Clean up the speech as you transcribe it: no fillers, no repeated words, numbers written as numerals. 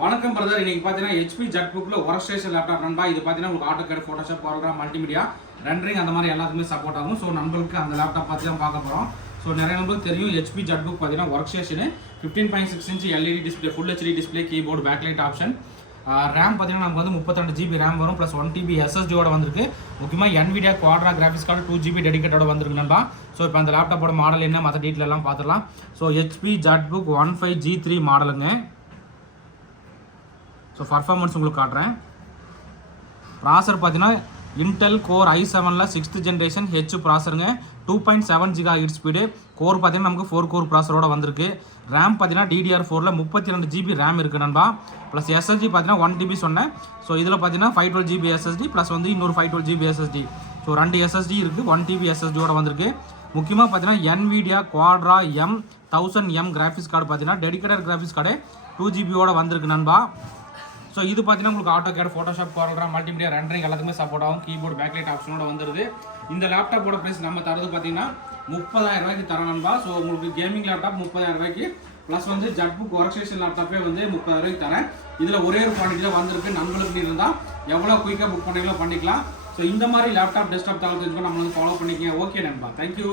வணக்கம் பிரதர். இன்னைக்கு பார்த்தீங்கன்னா HP ZBOOKல ஒர்க் ஸ்டேஷன் லேப்டாப் நண்பா. இது பார்த்தீங்கன்னா உங்களுக்கு AutoCAD, Photoshop, COREL, multimedia, rendering அந்த மாதிரி எல்லாத்துக்குமே சப்போர்ட் ஆகும். ஸோ நம்மளுக்கு அந்த லேப்டாப் பார்த்து தான் பார்க்க போகிறோம். ஸோ நிறைய நம்மளுக்கு தெரியும் HP ZBOOK பார்த்தீங்கன்னா work station 15.6 inch LED display, full HD display, keyboard, backlight option, RAM பார்த்தீங்கன்னா நமக்கு வந்து 32 GB ரேம் வரும், ப்ளஸ் 1 TB SSDயோட வந்திருக்கு. முக்கியமாக Nvidia QUADRO graphics card 2 GB டெடிகேட்டோட வந்திருக்கு நண்பா. ஸோ இப்போ அந்த லேப்டாப்போட மாடல் என்ன, மற்ற டீட்டெயில் எல்லாம் பார்த்துடலாம். ஸோ HP ZBOOK 15G3 மாடலுங்க. ஸோ பர்ஃபார்மன்ஸ் உங்களுக்கு காட்டுறேன். ப்ராசர் பார்த்தீங்கன்னா இன்டெல் கோர் i7ல 6th ஜென்ரேஷன் ஹெச் ப்ராசருங்க. 2.7 GHz ஸ்பீடு. கோர் பார்த்தீங்கன்னா நமக்கு 4 கோர் ப்ராசரோட வந்திருக்கு. ரேம் பார்த்தீங்கன்னா DDR4ல 32 GB ரேம் இருக்குது நண்பா. ப்ளஸ் SSD பார்த்தீங்கன்னா 1 TB சொன்னேன். ஸோ இதில் பார்த்தீங்கன்னா 512 GB SSD ப்ளஸ் வந்து இன்னொரு 512 GB SSD. ஸோ 2 SSD இருக்குது, 1 TB SSDயோட வந்திருக்கு. முக்கியமாக பார்த்தீங்கன்னா Nvidia QUADRO M1000M graphics card பார்த்தீங்கன்னா டெடிகேட்டட் கிராஃபிக்ஸ் கார்டு 2 GBயோட வந்திருக்கு நண்பா. ஸோ இது பார்த்தீங்கன்னா உங்களுக்கு AutoCAD, Photoshop, COREL, multimedia, rendering எல்லாத்துக்குமே சப்போர்ட் ஆகும். கீபோர்டு, பேக்லைட் ஆப்ஷனோட வந்துருது. இந்த லேப்டாப்போட ப்ரைஸ் நம்ம தரது பார்த்தீங்கன்னா 30,000 ரூபாய்க்கு தரோம் நண்பா. ஸோ உங்களுக்கு கேமிங் லேப்டாப் 30,000 ரூபாய்க்கு, ப்ளஸ் வந்து ZBOOK ஒர்க் ஸ்டேஷன் லேப்டாப்பே வந்து 30,000 ரூபாய்க்கு தரேன். இதில் ஒரே ஒரு குவான்டிட்டியில் வந்திருக்கு. நம்மளுக்கு இருந்தால் எவ்வளோ குயிக்காக புக் பண்ணிக்கலாம் பண்ணிக்கலாம். ஸோ இந்த மாதிரி லேப்டாப், டெஸ்க்டாப் தகவல் தெரிஞ்சுக்கோ நம்மளுக்கு ஃபாலோ பண்ணிக்கங்க. ஓகே நண்பா, தேங்க்யூ.